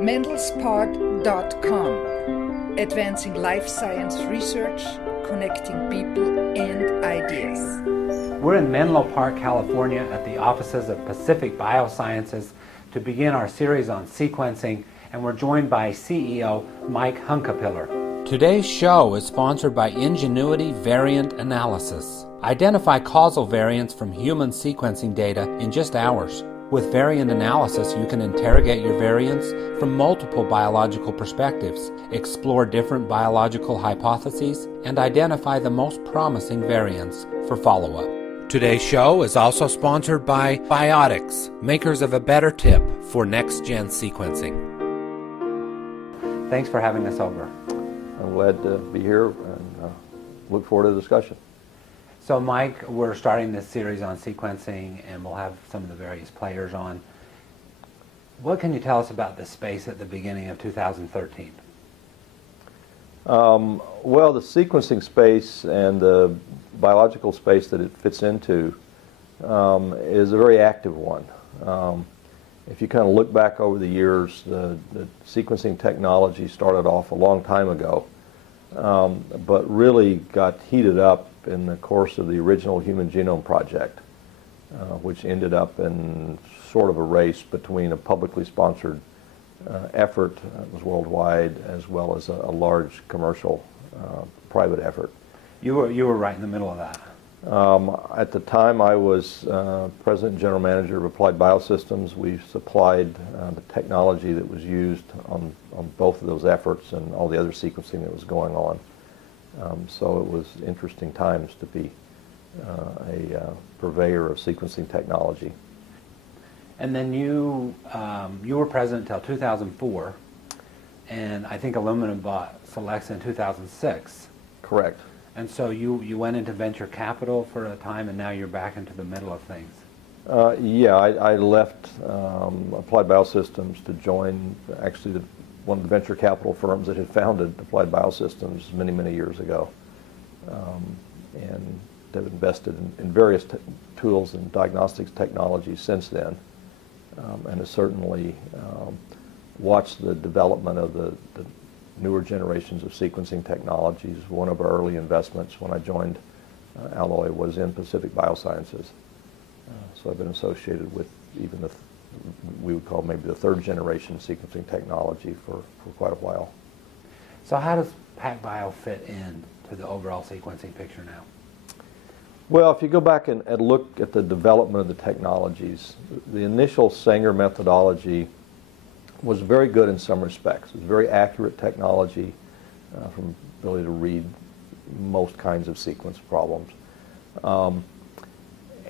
mendelspod.com, advancing life science research, connecting people and ideas. We're in Menlo Park, California at the offices of Pacific Biosciences to begin our series on sequencing, and we're joined by CEO Mike Hunkapiller. Today's show is sponsored by Ingenuity Variant Analysis. Identify causal variants from human sequencing data in just hours. With variant analysis, you can interrogate your variants from multiple biological perspectives, explore different biological hypotheses, and identify the most promising variants for follow-up. Today's show is also sponsored by Biotics, makers of a better tip for next-gen sequencing. Thanks for having us over. I'm glad to be here and look forward to the discussion. So Mike, we're starting this series on sequencing and we'll have some of the various players on. What can you tell us about this space at the beginning of 2013? Well, the sequencing space and the biological space that it fits into is a very active one. If you kind of look back over the years, the sequencing technology started off a long time ago, but really got heated up in the course of the original Human Genome Project, which ended up in sort of a race between a publicly sponsored effort that was worldwide as well as a large commercial private effort. You were right in the middle of that. At the time I was President and General Manager of Applied BioSystems. We supplied the technology that was used on both of those efforts and all the other sequencing that was going on. So it was interesting times to be a purveyor of sequencing technology. And then you were president until 2004, and I think Illumina bought Solexa in 2006. Correct. And so you went into venture capital for a time, and now you're back into the middle of things. Yeah, I left Applied BioSystems to join actually one of the venture capital firms that had founded Applied BioSystems many, many years ago. And they've invested in various tools and diagnostics technologies since then, and have certainly watched the development of the newer generations of sequencing technologies. One of our early investments when I joined Alloy was in Pacific Biosciences. So I've been associated with even we would call maybe the third generation sequencing technology for quite a while. So how does PacBio fit in to the overall sequencing picture now? Well, if you go back and look at the development of the technologies, the initial Sanger methodology was very good in some respects. It was very accurate technology from ability to read most kinds of sequence problems.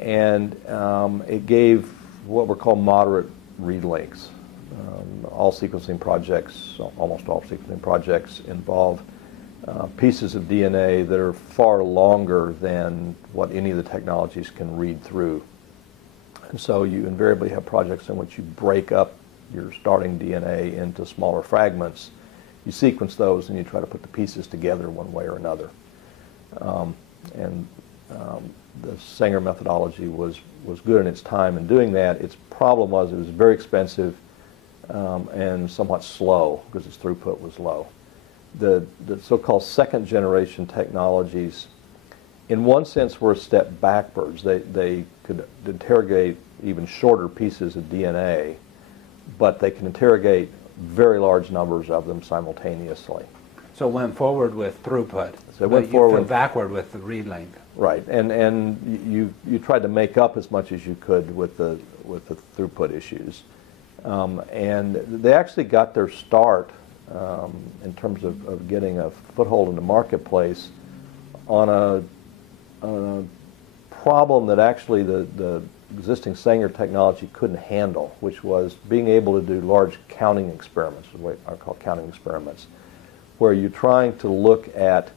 It gave what were called moderate read lengths. All sequencing projects, almost all sequencing projects, involve pieces of DNA that are far longer than what any of the technologies can read through. And so you invariably have projects in which you break up your starting DNA into smaller fragments. You sequence those and you try to put the pieces together one way or another. The Sanger methodology was good in its time in doing that. Its problem was it was very expensive and somewhat slow because its throughput was low. The so-called second generation technologies, in one sense, were a step backwards. They could interrogate even shorter pieces of DNA, but they can interrogate very large numbers of them simultaneously. So it went forward with throughput, so it went forward, you went backward with the read length. Right, and you tried to make up as much as you could with the throughput issues. And they actually got their start in terms of getting a foothold in the marketplace on a problem that actually the existing Sanger technology couldn't handle, which was being able to do large counting experiments, what I call counting experiments, where you're trying to look at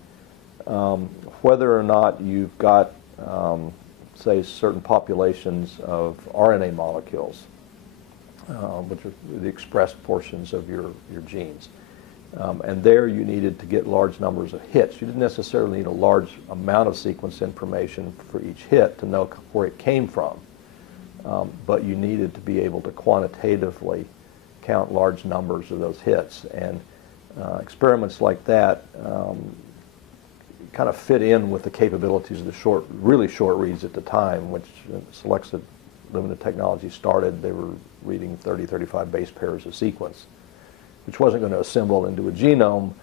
whether or not you've got, say, certain populations of RNA molecules, which are the expressed portions of your genes. And there you needed to get large numbers of hits. You didn't necessarily need a large amount of sequence information for each hit to know where it came from, but you needed to be able to quantitatively count large numbers of those hits. And experiments like that kind of fit in with the capabilities of the really short reads at the time, which Solexa Illumina technology started. They were reading 30, 35 base pairs of sequence, which wasn't going to assemble into a genome,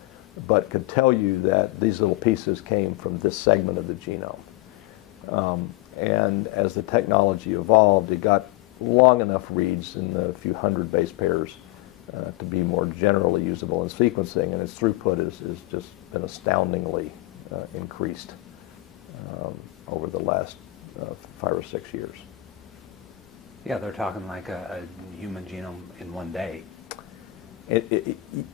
but could tell you that these little pieces came from this segment of the genome. And as the technology evolved, it got long enough reads in the few hundred base pairs to be more generally usable in sequencing, and its throughput has just been astoundingly increased over the last 5 or 6 years. Yeah, they're talking like a human genome in one day.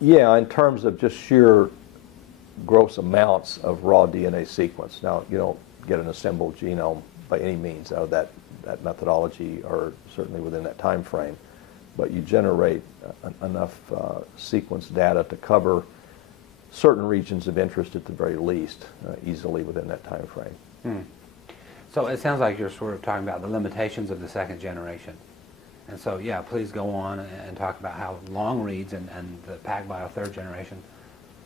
Yeah, in terms of just sheer gross amounts of raw DNA sequence. Now, you don't get an assembled genome by any means out of that methodology, or certainly within that time frame, but you generate enough sequence data to cover certain regions of interest at the very least easily within that time frame. So it sounds like you're sort of talking about the limitations of the second generation. And so, yeah, please go on and talk about how long reads and the PacBio third generation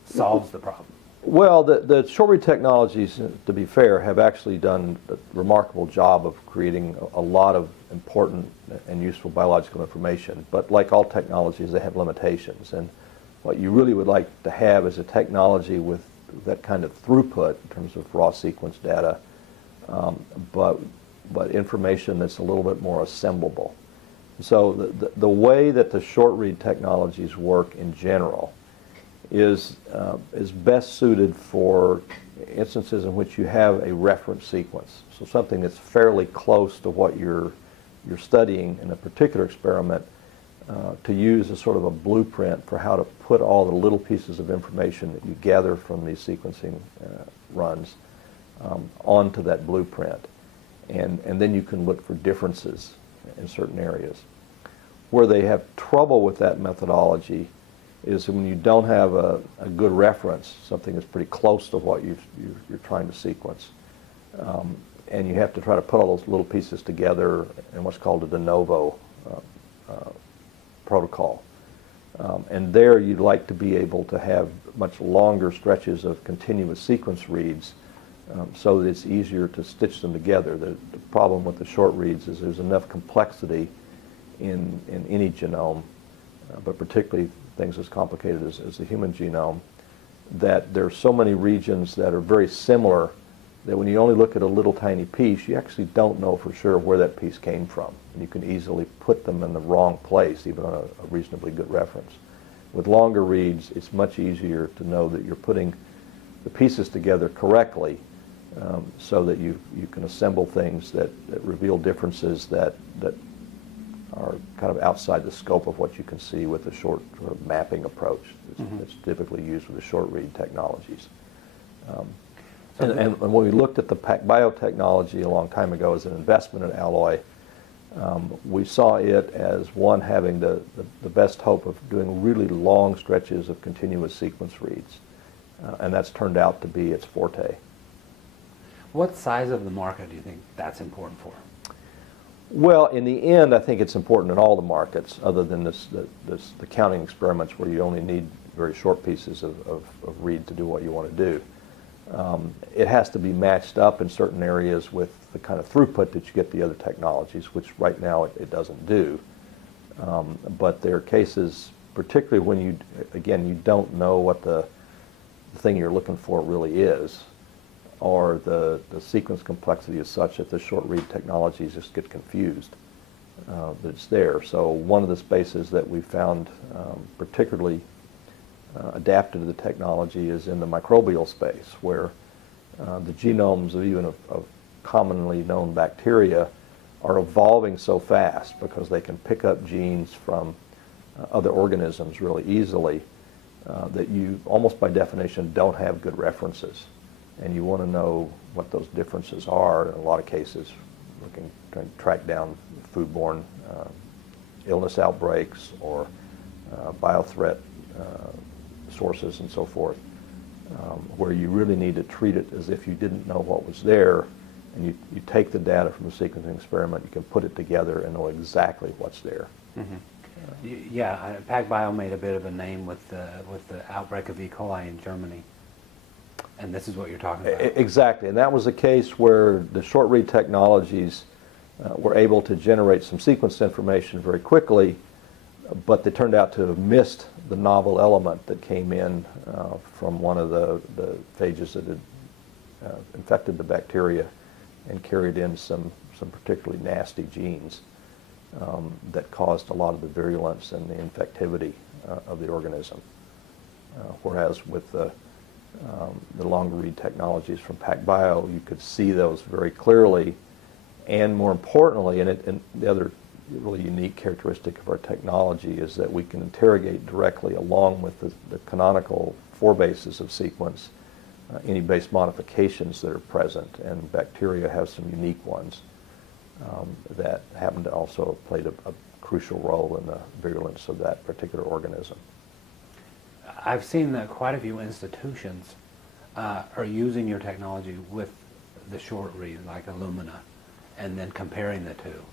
solves the problem. Well, the short read technologies, to be fair, have actually done a remarkable job of creating a lot of important and useful biological information. But like all technologies, they have limitations. And what you really would like to have is a technology with that kind of throughput in terms of raw sequence data, but information that's a little bit more assemblable. So the way that the short read technologies work in general is best suited for instances in which you have a reference sequence. So something that's fairly close to what you're studying in a particular experiment, to use as sort of a blueprint for how to put all the little pieces of information that you gather from these sequencing runs onto that blueprint. And then you can look for differences in certain areas. Where they have trouble with that methodology is when you don't have a good reference, something that's pretty close to what you're trying to sequence. And you have to try to put all those little pieces together in what's called a de novo protocol. And there you'd like to be able to have much longer stretches of continuous sequence reads so that it's easier to stitch them together. The problem with the short reads is there's enough complexity in any genome, but particularly things as complicated as the human genome, that there's so many regions that are very similar that when you only look at a little tiny piece, you actually don't know for sure where that piece came from. And you can easily put them in the wrong place, even on a reasonably good reference. With longer reads, it's much easier to know that you're putting the pieces together correctly, so that you can assemble things that reveal differences that are kind of outside the scope of what you can see with the short sort of mapping approach that's typically used with the short read technologies. And when we looked at the PacBio technology a long time ago as an investment in Alloy, we saw it as one having the best hope of doing really long stretches of continuous sequence reads. And that's turned out to be its forte. What size of the market do you think that's important for? Well, in the end, I think it's important in all the markets, other than the counting experiments where you only need very short pieces of read to do what you want to do. It has to be matched up in certain areas with the kind of throughput that you get the other technologies, which right now it doesn't do. But there are cases, particularly when you don't know what the thing you're looking for really is, or the sequence complexity is such that the short read technologies just get confused that it's there. So one of the spaces that we found particularly adapted to the technology is in the microbial space, where the genomes of even of commonly known bacteria are evolving so fast because they can pick up genes from other organisms really easily that you almost by definition don't have good references. And you want to know what those differences are. In a lot of cases, trying to track down foodborne illness outbreaks or biothreat sources and so forth, where you really need to treat it as if you didn't know what was there, and you take the data from the sequencing experiment, you can put it together and know exactly what's there. Yeah, PacBio made a bit of a name with the outbreak of E. coli in Germany. And this is what you're talking about. Exactly, and that was a case where the short read technologies were able to generate some sequence information very quickly, but they turned out to have missed the novel element that came in from one of the phages that had infected the bacteria and carried in some particularly nasty genes that caused a lot of the virulence and the infectivity of the organism. Whereas with the longer read technologies from PacBio, you could see those very clearly, and more importantly, and the other really unique characteristic of our technology is that we can interrogate directly along with the canonical 4 bases of sequence any base modifications that are present, and bacteria have some unique ones that happen to also have played a crucial role in the virulence of that particular organism. I've seen that quite a few institutions are using your technology with the short read, like Illumina, and then comparing the two.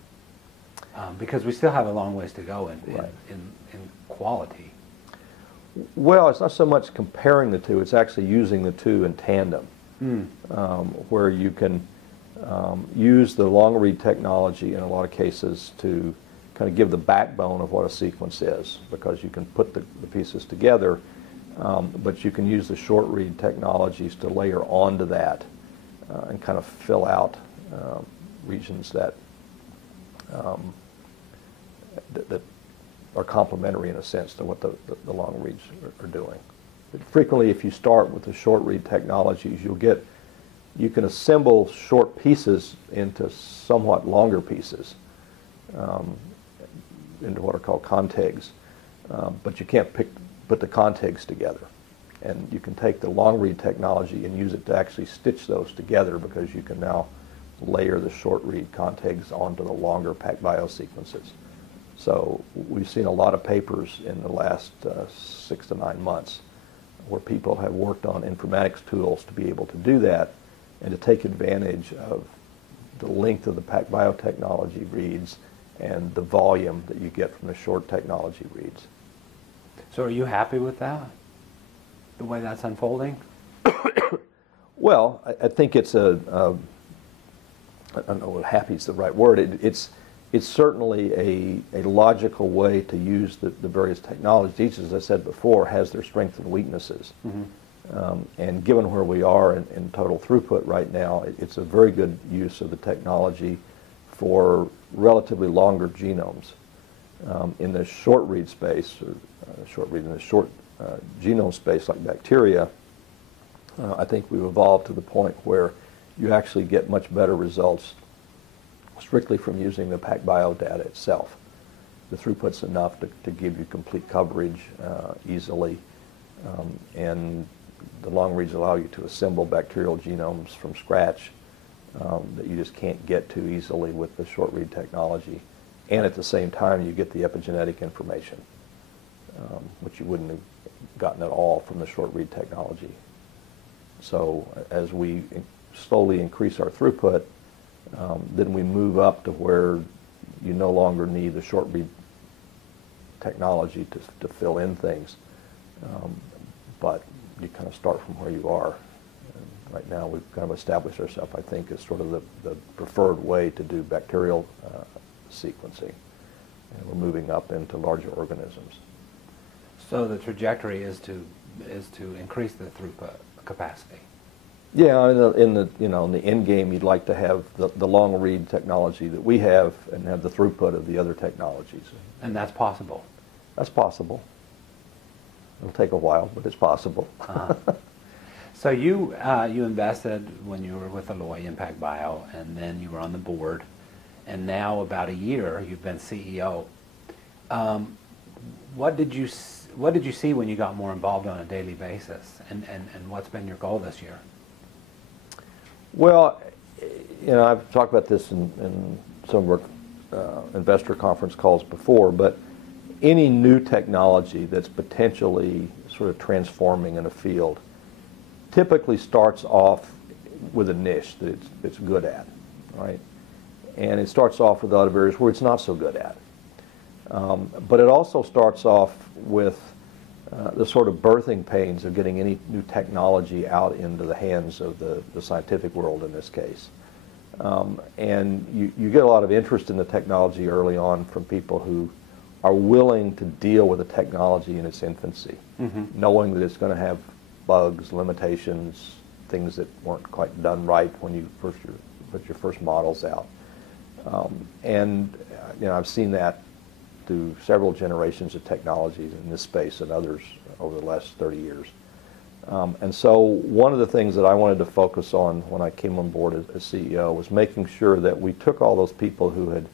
Because we still have a long ways to go in quality. Well, it's not so much comparing the two, it's actually using the two in tandem, where you can use the long read technology in a lot of cases to kind of give the backbone of what a sequence is, because you can put the pieces together, but you can use the short read technologies to layer onto that and kind of fill out regions that are complementary in a sense to what the long reads are doing. But frequently, if you start with the short read technologies, you can assemble short pieces into somewhat longer pieces, into what are called contigs, but you can't put the contigs together. And you can take the long read technology and use it to actually stitch those together, because you can now layer the short read contigs onto the longer PacBio sequences. So we've seen a lot of papers in the last 6 to 9 months where people have worked on informatics tools to be able to do that and to take advantage of the length of the PacBio technology reads and the volume that you get from the short technology reads. So are you happy with that, the way that's unfolding? Well, I think it's I don't know if happy is the right word. It's certainly a logical way to use the various technologies. Each, as I said before, has their strengths and weaknesses. And given where we are in total throughput right now, it's a very good use of the technology for relatively longer genomes. In the short read space, or in the short genome space like bacteria, I think we've evolved to the point where you actually get much better results strictly from using the PacBio data itself. The throughput's enough to give you complete coverage easily, and the long reads allow you to assemble bacterial genomes from scratch that you just can't get to easily with the short read technology. And at the same time, you get the epigenetic information, which you wouldn't have gotten at all from the short read technology. So as we slowly increase our throughput, then we move up to where you no longer need the short read technology to fill in things, but you kind of start from where you are. And right now we've kind of established ourselves, I think, as sort of the preferred way to do bacterial sequencing, and we're moving up into larger organisms. So the trajectory is to increase the throughput capacity. Yeah, in the end game, you'd like to have the long read technology that we have and have the throughput of the other technologies. And that's possible? That's possible. It'll take a while, but it's possible. So you invested when you were with Alloy in PacBio, and then you were on the board, and now about a year you've been CEO. What did you see when you got more involved on a daily basis, and what's been your goal this year? Well, I've talked about this in some of our investor conference calls before, but any new technology that's potentially sort of transforming in a field typically starts off with a niche that it's good at, right? And it starts off with other areas where it's not so good at. But it also starts off with the sort of birthing pains of getting any new technology out into the hands of the scientific world in this case. And you get a lot of interest in the technology early on from people who are willing to deal with the technology in its infancy, knowing that it's going to have bugs, limitations, things that weren't quite done right when you put your first models out. And I've seen that through several generations of technologies in this space and others over the last 30 years. And so one of the things that I wanted to focus on when I came on board as CEO was making sure that we took all those people who had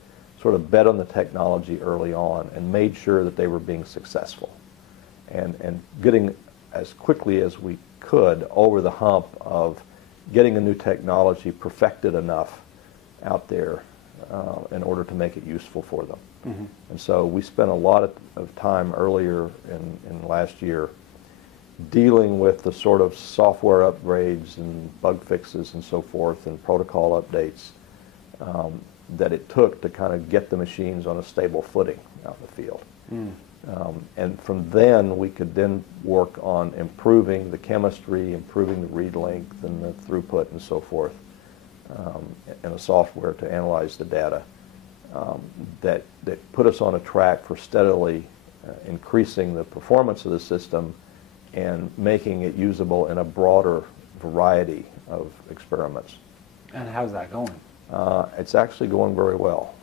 sort of bet on the technology early on and made sure that they were being successful and getting as quickly as we could over the hump of getting a new technology perfected enough out there in order to make it useful for them. And so we spent a lot of time earlier in last year dealing with the sort of software upgrades and bug fixes and so forth and protocol updates that it took to kind of get the machines on a stable footing out in the field. And from then, we could then work on improving the chemistry, improving the read length and the throughput and so forth in a software to analyze the data that put us on a track for steadily increasing the performance of the system and making it usable in a broader variety of experiments. And how's that going? It's actually going very well.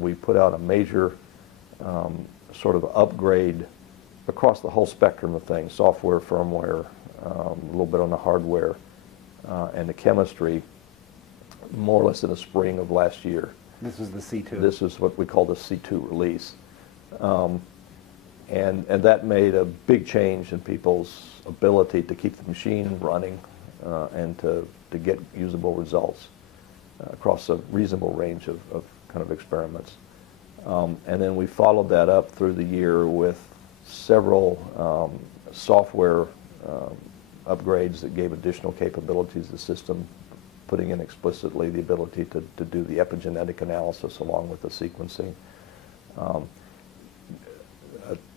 We put out a major sort of upgrade across the whole spectrum of things, software, firmware, a little bit on the hardware, and the chemistry, more or less in the spring of last year. This was the C2. This is what we call the C2 release. And that made a big change in people's ability to keep the machine running and to get usable results across a reasonable range of kind of experiments. And then we followed that up through the year with several software upgrades that gave additional capabilities to the system, putting in explicitly the ability to do the epigenetic analysis along with the sequencing.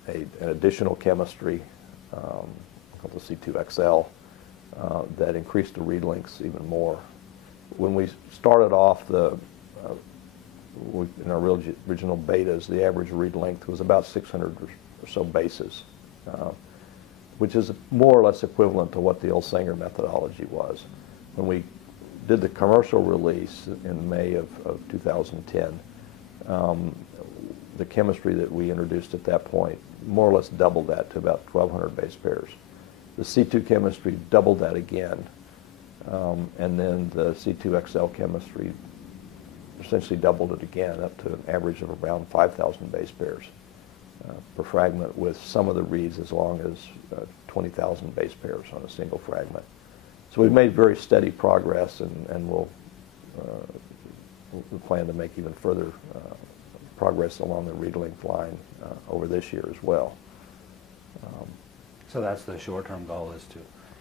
An additional chemistry called the C2XL that increased the read lengths even more. When we started off in our original betas, the average read length was about 600 or so bases, which is more or less equivalent to what the old Sanger methodology was. When we did the commercial release in May of 2010, the chemistry that we introduced at that point more or less doubled that to about 1,200 base pairs. The C2 chemistry doubled that again, and then the C2XL chemistry essentially doubled it again up to an average of around 5,000 base pairs per fragment, with some of the reads as long as 20,000 base pairs on a single fragment. So we've made very steady progress, and we'll plan to make even further progress along the read length line over this year as well. So that's the short-term goal, is to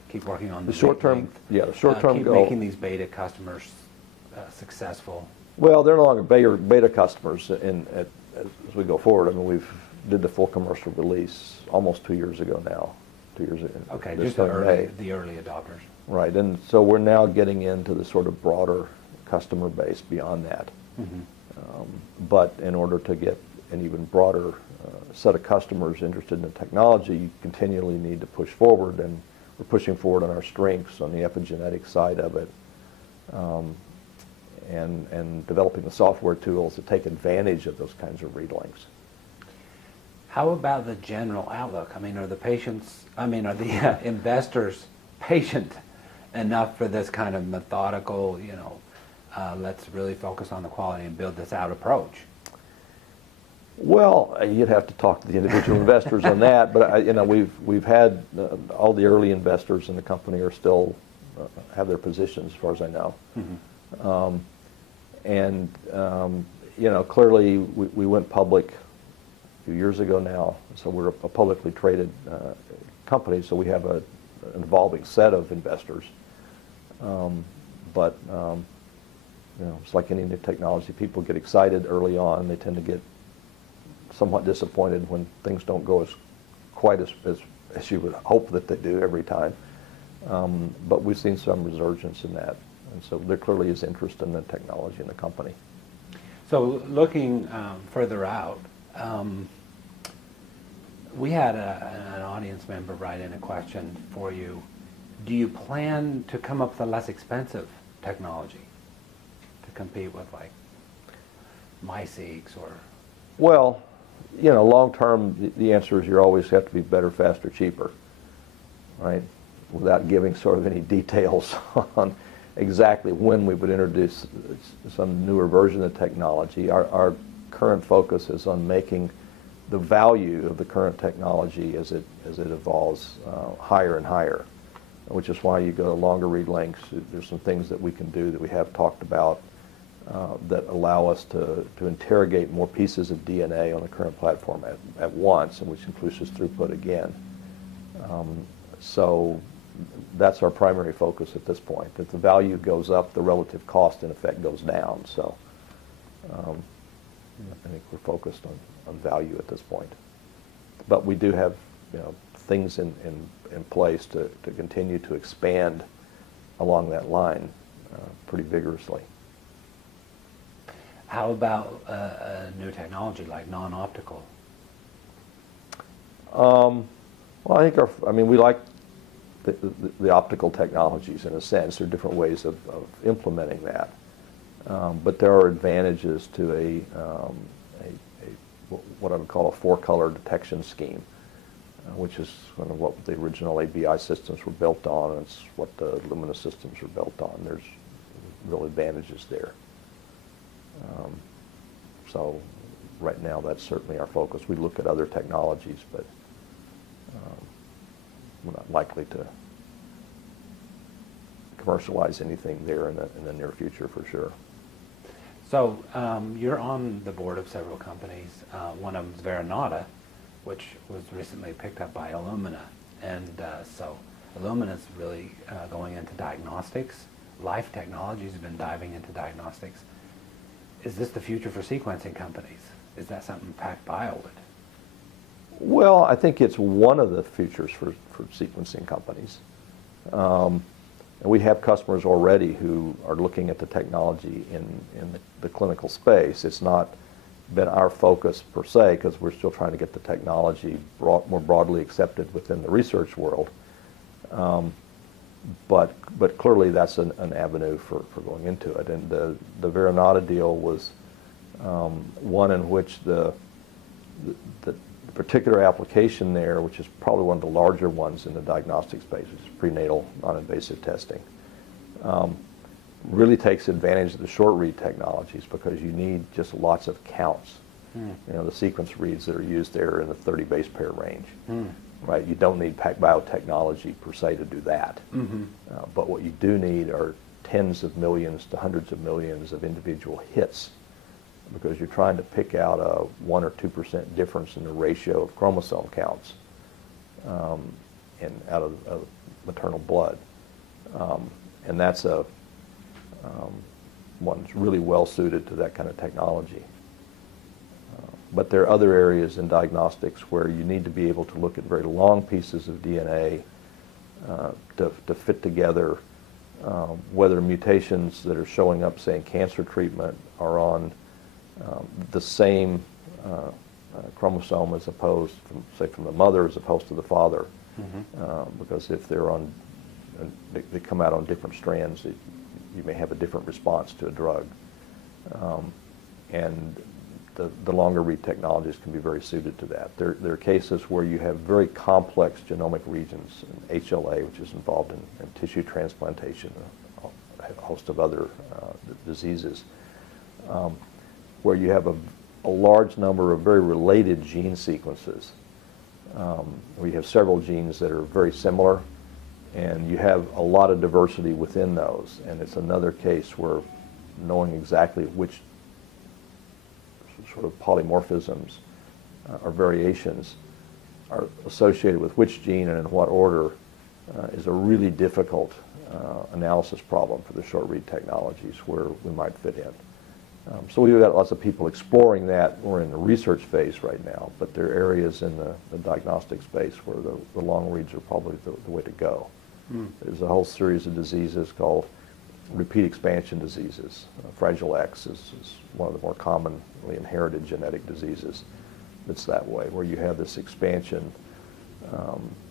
keep working on the short-term. Yeah, the shorter-term goal. Keep making these beta customers successful. Well, they're no longer beta customers as we go forward. I mean, we've did the full commercial release almost 2 years ago now. 2 years ago. Okay, just the early adopters. Right, and so we're now getting into the sort of broader customer base beyond that. But in order to get an even broader set of customers interested in the technology, you continually need to push forward, and we're pushing forward on our strengths on the epigenetic side of it, and developing the software tools to take advantage of those kinds of read lengths. How about the general outlook? I mean, are the investors patient enough for this kind of methodical, let's really focus on the quality and build this out approach? Well, you'd have to talk to the individual investors on that, but we've had all the early investors in the company are still have their positions, as far as I know. Clearly we went public a few years ago now, so we're a publicly traded company, so we have an evolving set of investors. It's like any new technology. People get excited early on. They tend to get somewhat disappointed when things don't go quite as you would hope that they do every time. But we've seen some resurgence in that. And so there clearly is interest in the technology in the company. So looking further out, we had an audience member write in a question for you. Do you plan to come up with a less expensive technology to compete with, like, MySeqs or? Well, you know, long term, the answer is you always have to be better, faster, cheaper, right? Without giving sort of any details on exactly when we would introduce some newer version of technology. Our current focus is on making the value of the current technology as it evolves higher and higher, which is why you go to longer read lengths. There's some things that we can do that we have talked about that allow us to interrogate more pieces of DNA on the current platform at once, and which increases throughput again. So that's our primary focus at this point. If the value goes up, the relative cost in effect goes down. So I think we're focused on value at this point. But we do have, you know, things in place to continue to expand along that line pretty vigorously. How about a new technology like non-optical? Well, I think we like the optical technologies in a sense. There are different ways of implementing that. But there are advantages to what I would call a four-color detection scheme, which is kind of what the original BioSystems were built on, and it's what the Illumina systems were built on. There's real advantages there. So right now, that's certainly our focus. We look at other technologies, but we're not likely to commercialize anything there in the near future for sure. So you're on the board of several companies. One of them is Veronata, which was recently picked up by Illumina. And so Illumina is really going into diagnostics. Life Technologies has been diving into diagnostics. Is this the future for sequencing companies? Is that something PacBio would? Well, I think it's one of the futures for sequencing companies. And we have customers already who are looking at the technology in the clinical space. It's not been our focus per se, because we're still trying to get the technology more broadly accepted within the research world. But clearly that's an avenue for going into it. And the Veronata deal was one in which the particular application there, which is probably one of the larger ones in the diagnostic space, which is prenatal non-invasive testing, really takes advantage of the short read technologies, because you need just lots of counts. You know, the sequence reads that are used there in the 30 base pair range. Right? You don't need PacBio technology per se to do that. But what you do need are tens of millions to hundreds of millions of individual hits, because you're trying to pick out a 1 or 2% difference in the ratio of chromosome counts out of maternal blood. And that's one that's really well suited to that kind of technology. But there are other areas in diagnostics where you need to be able to look at very long pieces of DNA to fit together whether mutations that are showing up, say, in cancer treatment, are on the same chromosome as opposed from, say, from the mother as opposed to the father. Because if they're on, they come out on different strands, you may have a different response to a drug. And the longer read technologies can be very suited to that. There are cases where you have very complex genomic regions, HLA, which is involved in tissue transplantation, a host of other diseases, where you have a large number of very related gene sequences, where you have several genes that are very similar, and you have a lot of diversity within those. And it's another case where knowing exactly which sort of polymorphisms or variations are associated with which gene and in what order is a really difficult analysis problem for the short read technologies where we might fit in. So we've got lots of people exploring that. We're in the research phase right now, but there are areas in the diagnostic space where the long reads are probably the way to go. There's a whole series of diseases called repeat expansion diseases. Fragile X is one of the more commonly inherited genetic diseases that's that way, where you have this expansion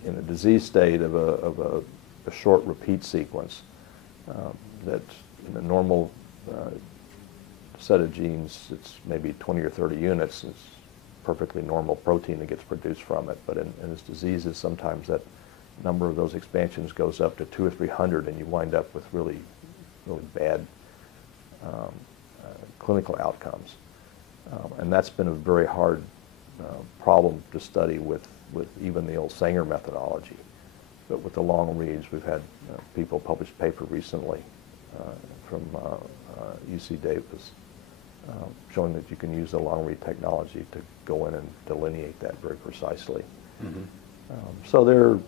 in a disease state of a short repeat sequence that in a normal set of genes, it's maybe 20 or 30 units. It's perfectly normal protein that gets produced from it. But in this diseases, sometimes that number of those expansions goes up to 200 or 300, and you wind up with really bad clinical outcomes. And that's been a very hard problem to study with even the old Sanger methodology. But with the long reads, we've had people publish a paper recently from UC Davis showing that you can use the long read technology to go in and delineate that very precisely. So there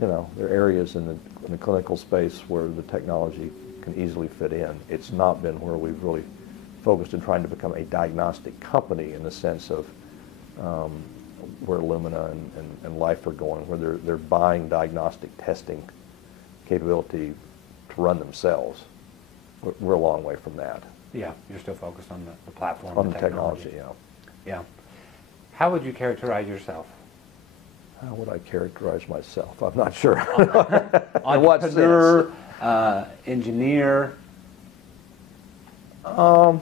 are areas in the clinical space where the technology can easily fit in. It's not been where we've really focused in trying to become a diagnostic company in the sense of where Illumina and Life are going, where they're buying diagnostic testing capability to run themselves. We're a long way from that. Yeah, you're still focused on the platform. On the technology, yeah. Yeah. How would you characterize yourself? How would I characterize myself? I'm not sure. Entrepreneur, engineer. Well,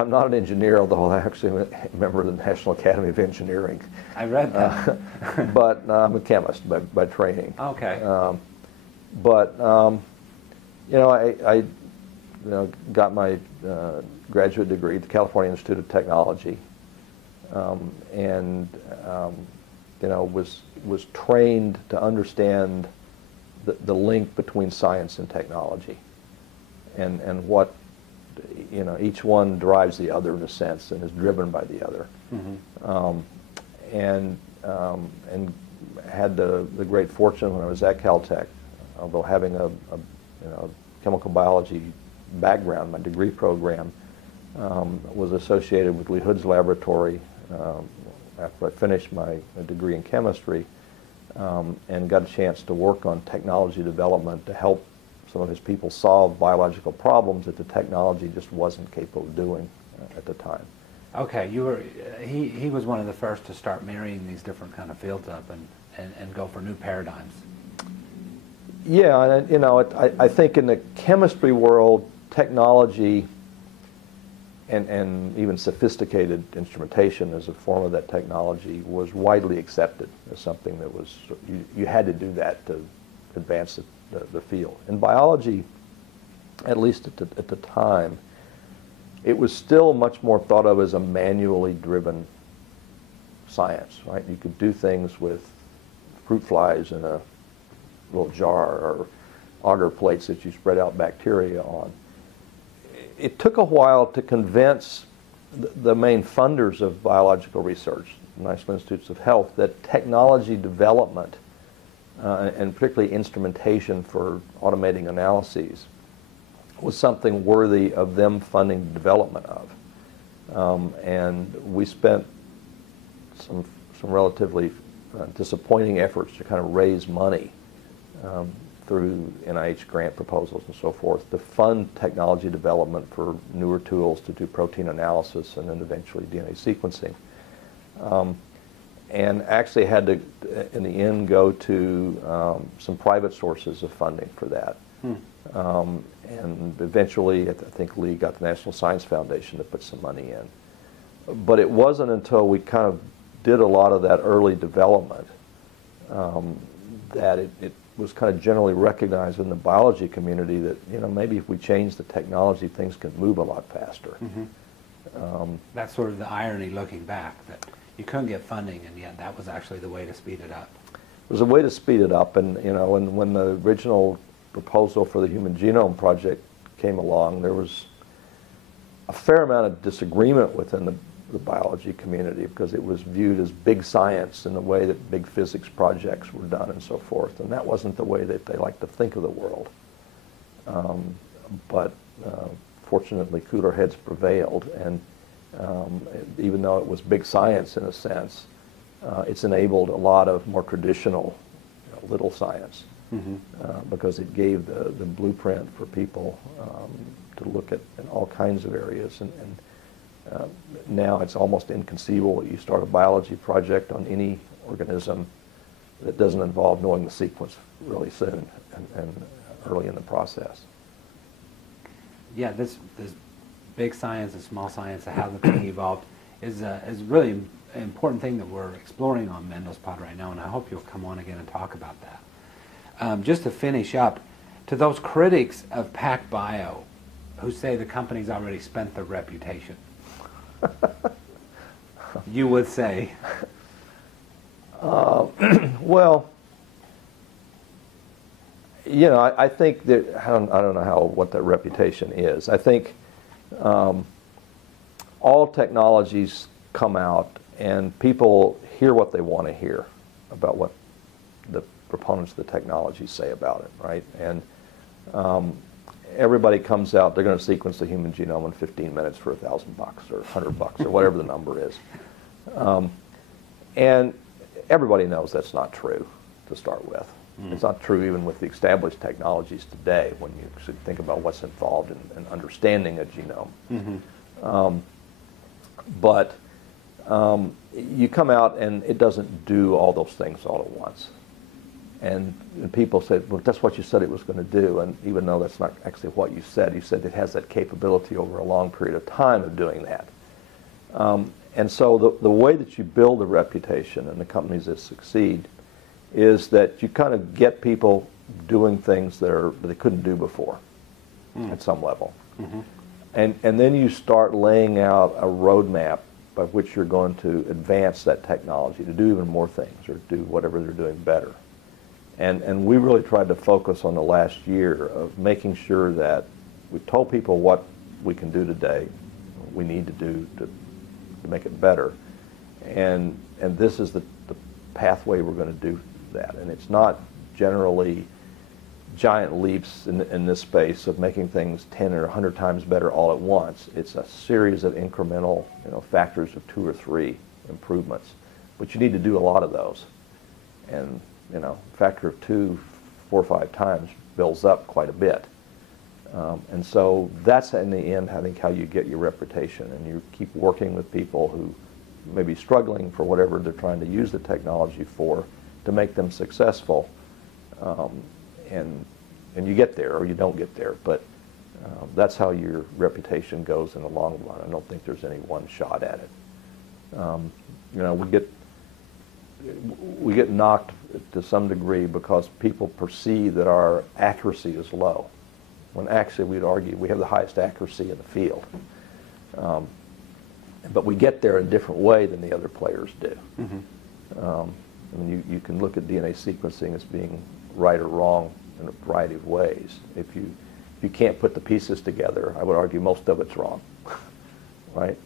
I'm not an engineer, although I actually am a member of the National Academy of Engineering. I read that. But I'm a chemist by training. Okay. I got my graduate degree at the California Institute of Technology, and was trained to understand the link between science and technology, and what each one drives the other in a sense and is driven by the other. And had the great fortune when I was at Caltech, although having a chemical biology background, my degree program was associated with Lee Hood's laboratory after I finished my degree in chemistry, and got a chance to work on technology development to help some of his people solve biological problems that the technology just wasn't capable of doing at the time. Okay, he was one of the first to start marrying these different kind of fields up and go for new paradigms. Yeah, and I think in the chemistry world, technology and even sophisticated instrumentation as a form of that technology was widely accepted as something that was, you had to do that to advance the field. In biology, at least at the time, it was still much more thought of as a manually driven science, right? You could do things with fruit flies in a little jar or agar plates that you spread out bacteria on. It took a while to convince the main funders of biological research, National Institutes of Health, that technology development and particularly instrumentation for automating analyses was something worthy of them funding the development of. And we spent some relatively disappointing efforts to kind of raise money through NIH grant proposals and so forth to fund technology development for newer tools to do protein analysis and then eventually DNA sequencing. And actually had to, in the end, go to some private sources of funding for that. And eventually, I think Lee got the National Science Foundation to put some money in. But it wasn't until we kind of did a lot of that early development that it was kind of generally recognized in the biology community that, maybe if we change the technology, things can move a lot faster. That's sort of the irony looking back, that you couldn't get funding, and yet that was actually the way to speed it up. It was a way to speed it up, and and when the original proposal for the Human Genome Project came along, there was a fair amount of disagreement within the biology community because it was viewed as big science in the way that big physics projects were done and so forth, and that wasn't the way that they liked to think of the world. But fortunately, cooler heads prevailed, and even though it was big science in a sense, it's enabled a lot of more traditional little science, because it gave the blueprint for people to look at in all kinds of areas. And now it's almost inconceivable that you start a biology project on any organism that doesn't involve knowing the sequence really soon and early in the process. Yeah, this big science and small science and how the thing evolved is really an important thing that we're exploring on Mendel's Pod right now, and I hope you'll come on again and talk about that. Just to finish up, to those critics of PacBio who say the company's already spent their reputation, you would say? Well, I think that I don't know what that reputation is. I think all technologies come out and people hear what they want to hear about what the proponents of the technology say about it, right? And everybody comes out, they're going to sequence the human genome in 15 minutes for $1,000 or $100 or whatever the number is. And everybody knows that's not true to start with. It's not true even with the established technologies today when you should think about what's involved in understanding a genome. But you come out and it doesn't do all those things all at once. And people say, well, that's what you said it was going to do. And even though that's not actually what you said it has that capability over a long period of time of doing that. And so the way that you build a reputation and the companies that succeed is that you kind of get people doing things that they couldn't do before at some level. And then you start laying out a roadmap by which you're going to advance that technology to do even more things or do whatever they're doing better. And we really tried to focus on the last year of making sure that we told people what we can do today, we need to do to make it better. And this is the pathway we're going to do that. And it's not generally giant leaps in this space of making things 10 or 100 times better all at once. It's a series of incremental, factors of 2 or 3 improvements. But you need to do a lot of those. And, factor of 2, 4 or 5 times builds up quite a bit. And so that's in the end, I think, how you get your reputation. And you keep working with people who may be struggling for whatever they're trying to use the technology for to make them successful. And you get there or you don't get there. But that's how your reputation goes in the long run. I don't think there's any one shot at it. We get knocked to some degree because people perceive that our accuracy is low, when actually we'd argue we have the highest accuracy in the field. But we get there in a different way than the other players do. You can look at DNA sequencing as being right or wrong in a variety of ways. If you can't put the pieces together, I would argue most of it's wrong, right?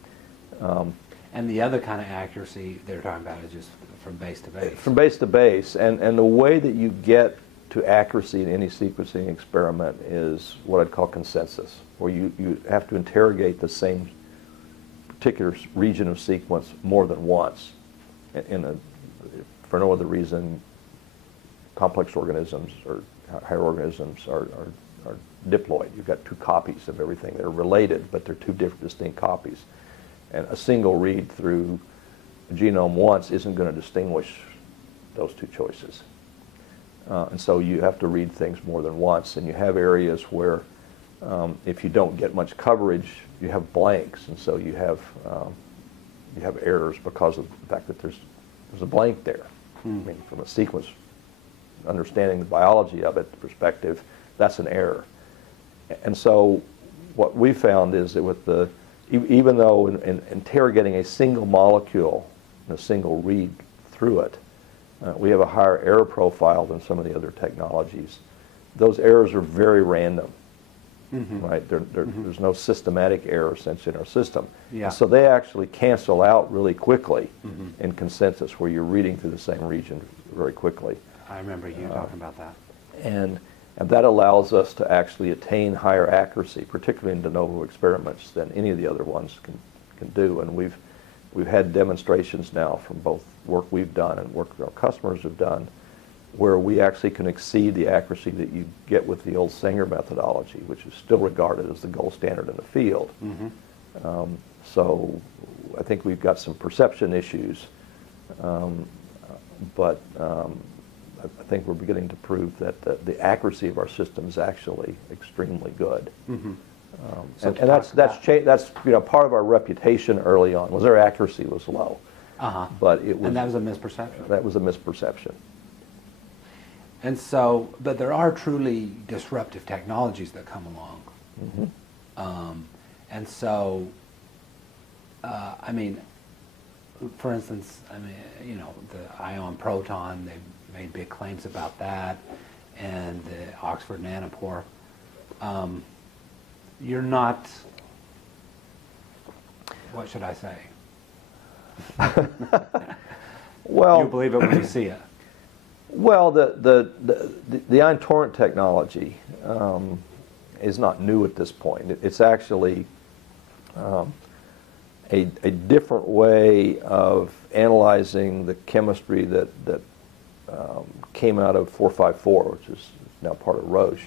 And the other kind of accuracy they're talking about is just from base to base. From base to base. And the way that you get to accuracy in any sequencing experiment is what I'd call consensus, where you have to interrogate the same particular region of sequence more than once. For no other reason, complex organisms or higher organisms are diploid. You've got 2 copies of everything. They're related, but they're 2 different distinct copies. And a single read through the genome once isn't going to distinguish those 2 choices. And so you have to read things more than once. And you have areas where if you don't get much coverage, you have blanks. And so you have errors because of the fact that there's a blank there. I mean, from a sequence, understanding the biology of it perspective, that's an error. And so what we found is that with even though in interrogating a single molecule and a single read through it, we have a higher error profile than some of the other technologies. Those errors are very random, right? There's no systematic error sense in our system. Yeah. So they actually cancel out really quickly in consensus, where you're reading through the same region very quickly. I remember you talking about that. And And that allows us to actually attain higher accuracy, particularly in de novo experiments, than any of the other ones can do. And we've had demonstrations now from both work we've done and work our customers have done where we actually can exceed the accuracy that you get with the old Sanger methodology, which is still regarded as the gold standard in the field. So I think we've got some perception issues, but I think we're beginning to prove that the accuracy of our system is actually extremely good. So and that's part of our reputation early on was our accuracy was low. But it was, and that was a misperception. That was a misperception. And so, but there are truly disruptive technologies that come along. And so, I mean, for instance, I mean, the ion proton, they've made big claims about that, and the Oxford Nanopore. You're not, what should I say? Well, you believe it when you see it. Well, the ion torrent technology is not new at this point. It's actually a different way of analyzing the chemistry that came out of 454, which is now part of Roche.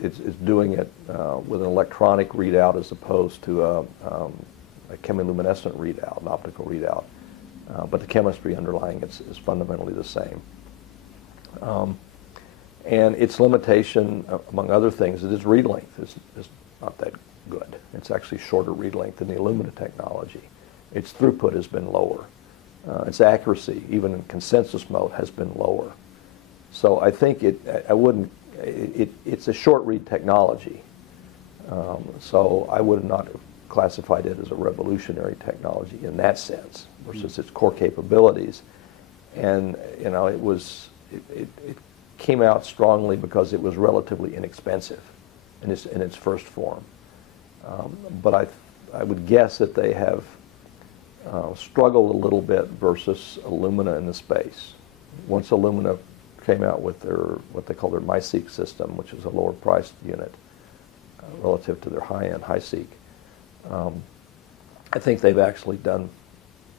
It's doing it with an electronic readout as opposed to a chemiluminescent readout, an optical readout. But the chemistry underlying it is fundamentally the same. And its limitation, among other things, is its read length is not that good. It's actually shorter read length than the Illumina technology. Its throughput has been lower. Its accuracy, even in consensus mode, has been lower. So I think it's a short read technology. So I would not have classified it as a revolutionary technology in that sense versus its core capabilities. And it came out strongly because it was relatively inexpensive in its first form. But I would guess that they have struggled a little bit versus Illumina in the space. Once Illumina came out with what they call their MySeq system, which is a lower priced unit relative to their high-end HiSeq, I think they've actually done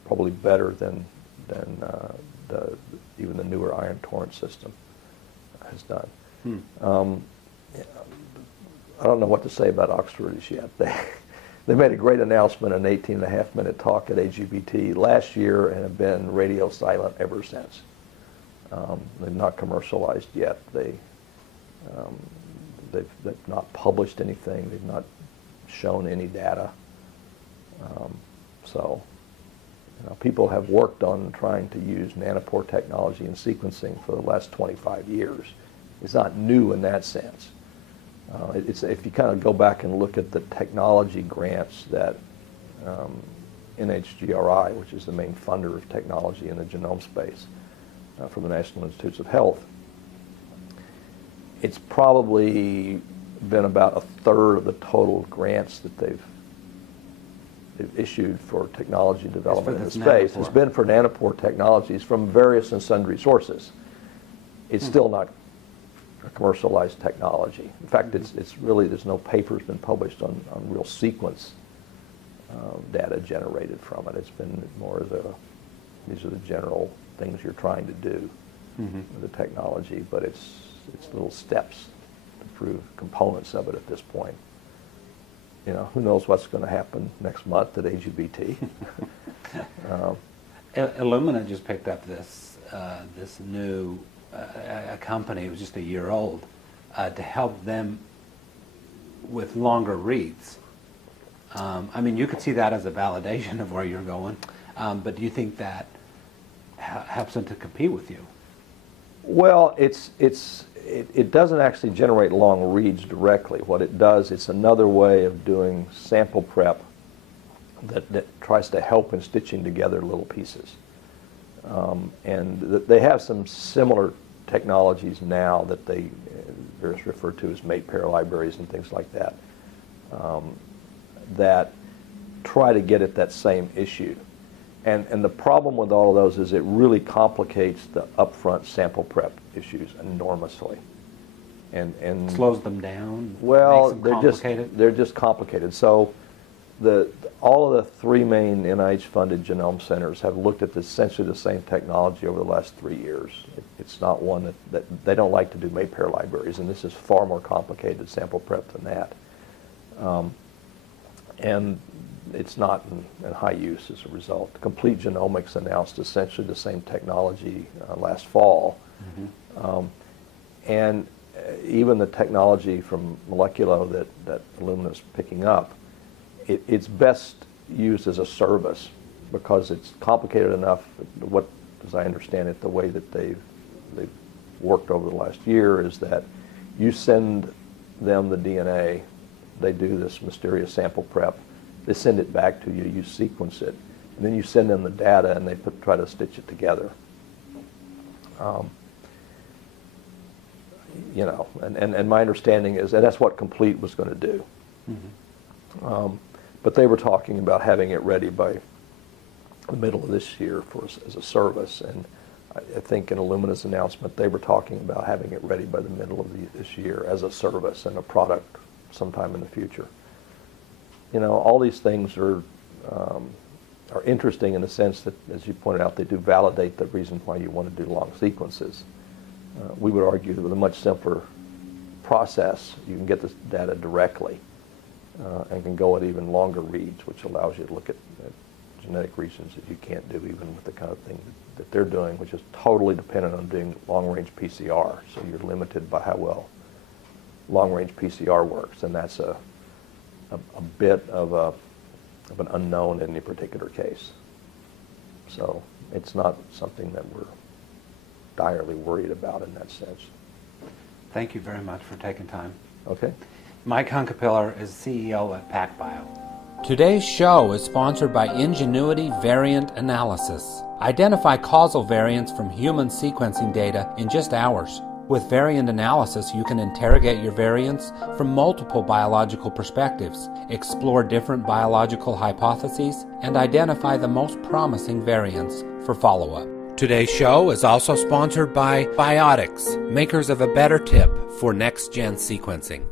probably better than even the newer ion torrent system has done. I don't know what to say about Oxford as yet. They made a great announcement, an 18.5-minute talk at AGBT last year, and have been radio silent ever since. They've not commercialized yet. They've not published anything. They've not shown any data. So people have worked on trying to use nanopore technology in sequencing for the last 25 years. It's not new in that sense. If you kind of go back and look at the technology grants that NHGRI, which is the main funder of technology in the genome space from the National Institutes of Health, it's probably been about a third of the total grants that they've issued for technology development in the space. It's been for nanopore technologies from various and sundry sources. It's still not a commercialized technology. In fact, it's really, there's no papers been published on real sequence data generated from it. It's been more as these are the general things you're trying to do with the technology, but it's little steps to prove components of it at this point. Who knows what's going to happen next month at AGBT. Illumina just picked up this new a company, it was just a year old, to help them with longer reads. I mean, you could see that as a validation of where you're going, but do you think that helps them to compete with you? Well, it doesn't actually generate long reads directly. What it does, it's another way of doing sample prep that tries to help in stitching together little pieces. And they have some similar technologies now that they refer to as mate pair libraries and things like that, that try to get at that same issue. And the problem with all of those is it really complicates the upfront sample prep issues enormously. And slows them down. Well, makes them complicated. they're just complicated. So all of the three main NIH-funded genome centers have looked at essentially the same technology over the last 3 years. It's not one that they don't like to do Maypair libraries, and this is far more complicated sample prep than that. And it's not in high use as a result. Complete Genomics announced essentially the same technology last fall. And even the technology from Moleculo that Illumina is picking up, it's best used as a service because it's complicated enough. As I understand it, the way that they've worked over the last year is that you send them the DNA, they do this mysterious sample prep, they send it back to you, you sequence it, and then you send them the data and they try to stitch it together. You know, and my understanding is that that's what Complete was going to do. But they were talking about having it ready by the middle of this year as a service, and I think in Illumina's announcement they were talking about having it ready by the middle of this year as a service and a product sometime in the future. You know, all these things are interesting in the sense that, as you pointed out, they do validate the reason why you want to do long sequences. We would argue that with a much simpler process, you can get this data directly and can go at even longer reads, which allows you to look at genetic regions that you can't do even with the kind of thing that they're doing, which is totally dependent on doing long-range PCR. So you're limited by how well long-range PCR works, and that's a bit of an unknown in any particular case. So it's not something that we're direly worried about in that sense. Thank you very much for taking time. Okay. Mike Hunkapiller is CEO at PacBio. Today's show is sponsored by Ingenuity Variant Analysis. Identify causal variants from human sequencing data in just hours. With variant analysis, you can interrogate your variants from multiple biological perspectives, explore different biological hypotheses, and identify the most promising variants for follow-up. Today's show is also sponsored by Biotics, makers of a better tip for next-gen sequencing.